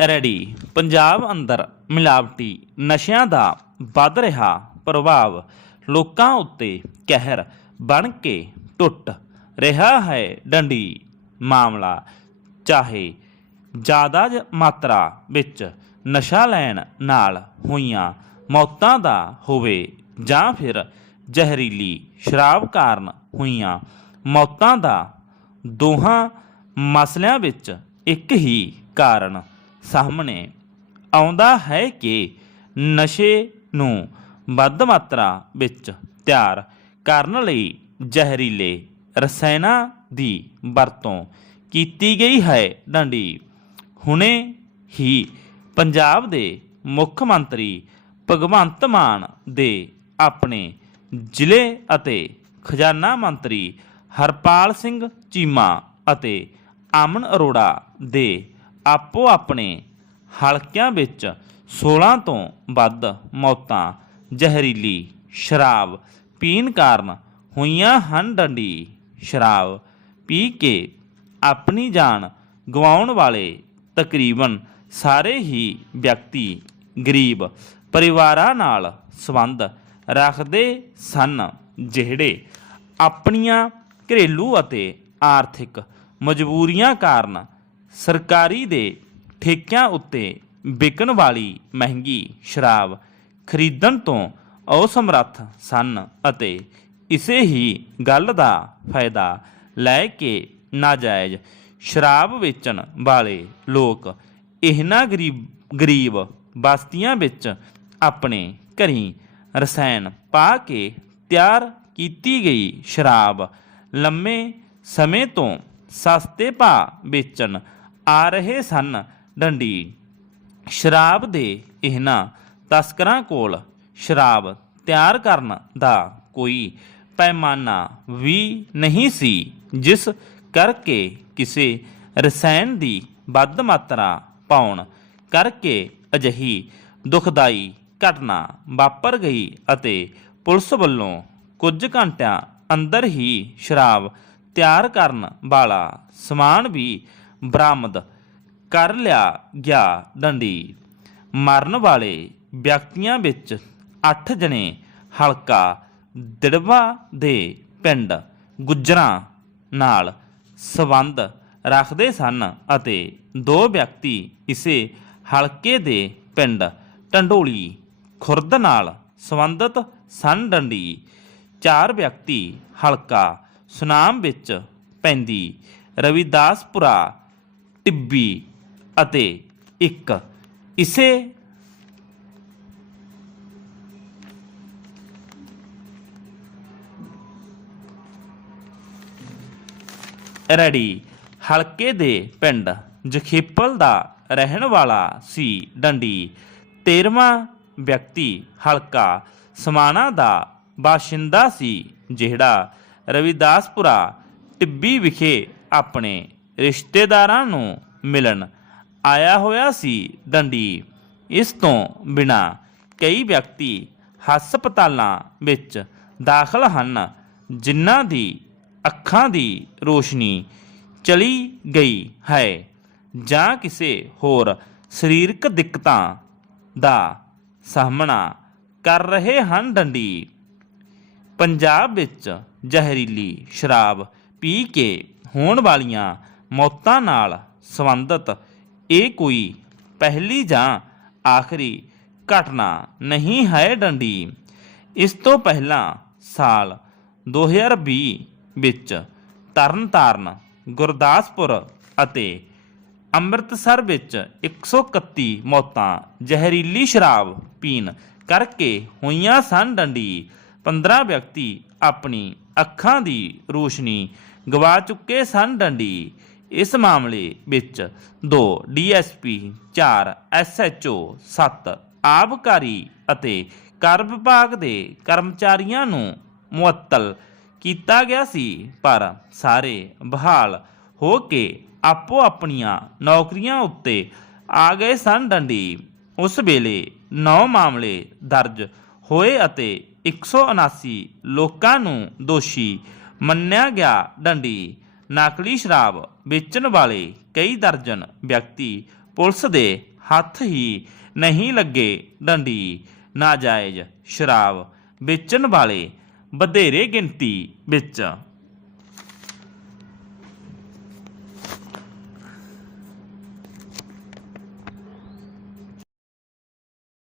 Ready. Punjab ਅੰਦਰ ਮਿਲਾਵਟੀ ਨਸ਼ਿਆਂ ਦਾ ਵੱਧ ਰਿਹਾ ਪ੍ਰਭਾਵ। ਲੋਕਾਂ ਉੱਤੇ ਕਹਿਰ ਬਣ ਕੇ ਟੁੱਟ ਰਿਹਾ ਹੈ ਡੰਡੀ ਮਾਮਲਾ। ਚਾਹੇ ਜ਼ਿਆਦਾ ਜ- ਮਾਤਰਾ ਵਿੱਚ ਨਸ਼ਾ ਲੈਣ ਨਾਲ ਹੋਈਆਂ ਮੌਤਾਂ ਦਾ ਹੋਵੇ ਜਾਂ ਫਿਰ ਜ਼ਹਿਰੀਲੀ ਸ਼ਰਾਬ ਕਾਰਨ ਹੋਈਆਂ ਮੌਤਾਂ ਦਾ, ਦੋਹਾਂ ਮਸਲਿਆਂ ਵਿੱਚ ਇੱਕ ਹੀ ਕਾਰਨ ਸਾਹਮਣੇ ਆਉਂਦਾ ਹੈ ਕਿ ਨਸ਼ੇ ਨੂੰ ਵੱਧ ਮਾਤਰਾ ਵਿੱਚ ਤਿਆਰ ਕਰਨ ਲਈ ਜ਼ਹਿਰੀਲੇ ਰਸਾਇਣਾਂ ਦੀ ਵਰਤੋਂ ਕੀਤੀ ਗਈ ਹੈ। ਡੰਡੀ, ਹੁਣੇ ਹੀ ਪੰਜਾਬ ਦੇ ਮੁੱਖ ਮੰਤਰੀ ਭਗਵੰਤ ਮਾਨ ਦੇ ਆਪਣੇ ਜ਼ਿਲ੍ਹੇ ਅਤੇ ਖਜ਼ਾਨਾ ਮੰਤਰੀ ਹਰਪਾਲ ਸਿੰਘ ਚੀਮਾ ਅਤੇ ਅਮਨ ਅਰੋੜਾ ਦੇ ਆਪੋ ਆਪਣੇ ਹਲਕਿਆਂ ਵਿੱਚ 16 ਤੋਂ ਵੱਧ ਮੌਤਾਂ, ਜ਼ਹਿਰੀਲੀ ਸ਼ਰਾਬ ਪੀਣ ਕਾਰਨ ਹੋਈਆਂ ਹਨ ਡੰਡੀ ਸ਼ਰਾਬ ਪੀ ਕੇ ਆਪਣੀ ਜਾਨ ਗਵਾਉਣ ਵਾਲੇ ਤਕਰੀਬਨ ਸਾਰੇ ਹੀ ਵਿਅਕਤੀ ਗਰੀਬ ਪਰਿਵਾਰਾਂ ਨਾਲ ਸੰਬੰਧ ਰੱਖਦੇ ਸਨ, ਜਿਹੜੇ ਆਪਣੀਆਂ ਘਰੇਲੂ ਅਤੇ ਆਰਥਿਕ ਮਜਬੂਰੀਆਂ ਕਾਰਨ ਸਰਕਾਰੀ ਦੇ ਠੇਕਿਆਂ ਉੱਤੇ ਵਿਕਣ ਵਾਲੀ ਮਹਿੰਗੀ ਸ਼ਰਾਬ ਖਰੀਦਣ ਤੋਂ ਅਸਮਰੱਥ ਸਨ ਅਤੇ ਇਸੇ ਹੀ ਗੱਲ ਦਾ ਫਾਇਦਾ ਲੈ ਕੇ ਨਾਜਾਇਜ਼ ਸ਼ਰਾਬ ਵੇਚਣ ਵਾਲੇ ਲੋਕ ਇਹਨਾਂ ਗਰੀਬ ਗਰੀਬ ਬਸਤੀਆਂ ਵਿੱਚ ਆਪਣੇ ਘਰੀ ਰਸਾਇਣ ਪਾ ਕੇ ਤਿਆਰ ਕੀਤੀ ਗਈ ਸ਼ਰਾਬ ਲੰਮੇ ਸਮੇਂ ਤੋਂ ਸਸਤੇ ਭਾਅ ਵੇਚਣ ਆ ਰਹੇ ਸਨ। ਡੰਡੀ, ਸ਼ਰਾਬ ਦੇ ਇਹਨਾਂ ਤਸਕਰਾਂ ਕੋਲ ਸ਼ਰਾਬ ਤਿਆਰ ਕਰਨ ਦਾ ਕੋਈ ਪੈਮਾਨਾ ਵੀ ਨਹੀਂ ਸੀ, ਜਿਸ ਕਰਕੇ ਕਿਸੇ ਰਸਾਇਣ ਦੀ ਵੱਧ ਮਾਤਰਾ ਪਾਉਣ ਕਰਕੇ ਅਜਿਹੀ ਦੁਖਦਾਈ ਘਟਨਾ ਵਾਪਰ ਗਈ ਅਤੇ ਪੁਲਿਸ ਵੱਲੋਂ ਕੁਝ ਘੰਟਿਆਂ ਅੰਦਰ ਹੀ ਸ਼ਰਾਬ ਤਿਆਰ ਕਰਨ ਵਾਲਾ ਸਮਾਨ ਵੀ ਬਰਾਮਦ ਕਰ ਲਿਆ ਗਿਆ ਡੰਡੀ ਮਰਨ ਵਾਲੇ ਵਿਅਕਤੀਆਂ ਵਿੱਚ 8 ਜਣੇ ਹਲਕਾ ਦਿੜਵਾ ਦੇ ਪਿੰਡ ਗੁੱਜਰਾਂ ਨਾਲ ਸੰਬੰਧ ਰੱਖਦੇ ਸਨ ਅਤੇ ਦੋ ਵਿਅਕਤੀ ਇਸੇ ਹਲਕੇ ਦੇ ਪਿੰਡ ਟੰਡੋਲੀ ਖੁਰਦ ਨਾਲ ਸੰਬੰਧਿਤ ਸਨ ਡੰਡੀ। ਚਾਰ ਵਿਅਕਤੀ ਹਲਕਾ ਸੁਨਾਮ ਵਿੱਚ ਪੈਂਦੀ ਰਵਿਦਾਸਪੁਰਾ ਟਿੱਬੀ ਅਤੇ ਇੱਕ। ਇਸੇ ਰੈਡੀ ਹਲਕੇ ਦੇ ਪਿੰਡ ਜਖੇਪਲ ਦਾ ਰਹਿਣ ਵਾਲਾ ਸੀ ਡੰਡੀ। 13ਵਾਂ ਵਿਅਕਤੀ ਹਲਕਾ ਸਮਾਣਾ ਦਾ ਬਾਸ਼ਿੰਦਾ ਸੀ, ਜਿਹੜਾ ਰਵਿਦਾਸਪੁਰਾ ਟਿੱਬੀ ਵਿਖੇ ਆਪਣੇ ਰਿਸ਼ਤੇਦਾਰਾਂ ਨੂੰ ਮਿਲਣ। ਆਇਆ ਹੋਇਆ ਸੀ ਡੰਡੀ ਇਸ ਤੋਂ ਬਿਨਾ ਕਈ ਵਿਅਕਤੀ ਹਸਪਤਾਲਾਂ ਵਿੱਚ ਦਾਖਲ ਹਨ, ਜਿਨ੍ਹਾਂ ਦੀ ਅੱਖਾਂ ਦੀ ਰੋਸ਼ਨੀ ਚਲੀ ਗਈ ਹੈ ਜਾਂ ਕਿਸੇ ਹੋਰ ਸਰੀਰਕ ਦਿੱਕਤਾਂ ਦਾ ਸਾਹਮਣਾ ਕਰ ਰਹੇ ਹਨ ਡੰਡੀ ਪੰਜਾਬ ਵਿੱਚ ਜ਼ਹਿਰੀਲੀ ਸ਼ਰਾਬ ਪੀ ਕੇ ਹੋਣ ਵਾਲੀਆਂ ਮੌਤਾਂ ਨਾਲ ਸੰਬੰਧਿਤ ਇਹ ਕੋਈ ਪਹਿਲੀ ਜਾਂ ਆਖਰੀ ਘਟਨਾ ਨਹੀਂ ਹੈ ਡੰਡੀ। ਇਸ ਤੋਂ ਪਹਿਲਾਂ ਸਾਲ 2020 ਵਿੱਚ ਤਰਨਤਾਰਨ, ਗੁਰਦਾਸਪੁਰ ਅਤੇ ਅੰਮ੍ਰਿਤਸਰ ਵਿੱਚ 131 ਮੌਤਾਂ ਜ਼ਹਿਰੀਲੀ ਸ਼ਰਾਬ ਪੀਣ ਕਰਕੇ ਹੋਈਆਂ ਸਨ ਡੰਡੀ। 15 ਵਿਅਕਤੀ ਆਪਣੀ ਅੱਖਾਂ ਦੀ ਰੋਸ਼ਨੀ ਗਵਾ ਚੁੱਕੇ ਸਨ ਡੰਡੀ। ਇਸ ਮਾਮਲੇ ਵਿੱਚ 2 ਡੀਐਸਪੀ 4 ਐਸਐਚਓ 7 ਆਬਕਾਰੀ ਅਤੇ ਕਰ ਵਿਭਾਗ ਦੇ ਕਰਮਚਾਰੀਆਂ ਨੂੰ ਮੁਅੱਤਲ ਕੀਤਾ ਗਿਆ ਸੀ, ਪਰ ਸਾਰੇ ਬਹਾਲ ਹੋ ਕੇ ਆਪੋ ਆਪਣੀਆਂ ਨੌਕਰੀਆਂ ਉੱਤੇ ਆ ਗਏ ਸਨ ਡੰਡੀ। ਉਸ ਵੇਲੇ 9 ਮਾਮਲੇ ਦਰਜ ਹੋਏ ਅਤੇ 179 ਲੋਕਾਂ ਨੂੰ ਦੋਸ਼ੀ ਮੰਨਿਆ ਗਿਆ ਡੰਡੀ। ਨਕਲੀ ਸ਼ਰਾਬ ਵੇਚਣ ਵਾਲੇ ਕਈ ਦਰਜਨ ਵਿਅਕਤੀ ਪੁਲਿਸ ਦੇ ਹੱਥ ਹੀ ਨਹੀਂ ਲੱਗੇ ਡੰਡੀ। ਨਾਜਾਇਜ਼ ਸ਼ਰਾਬ ਵੇਚਣ ਵਾਲੇ ਵਧੇਰੇ ਗਿਣਤੀ ਵਿੱਚ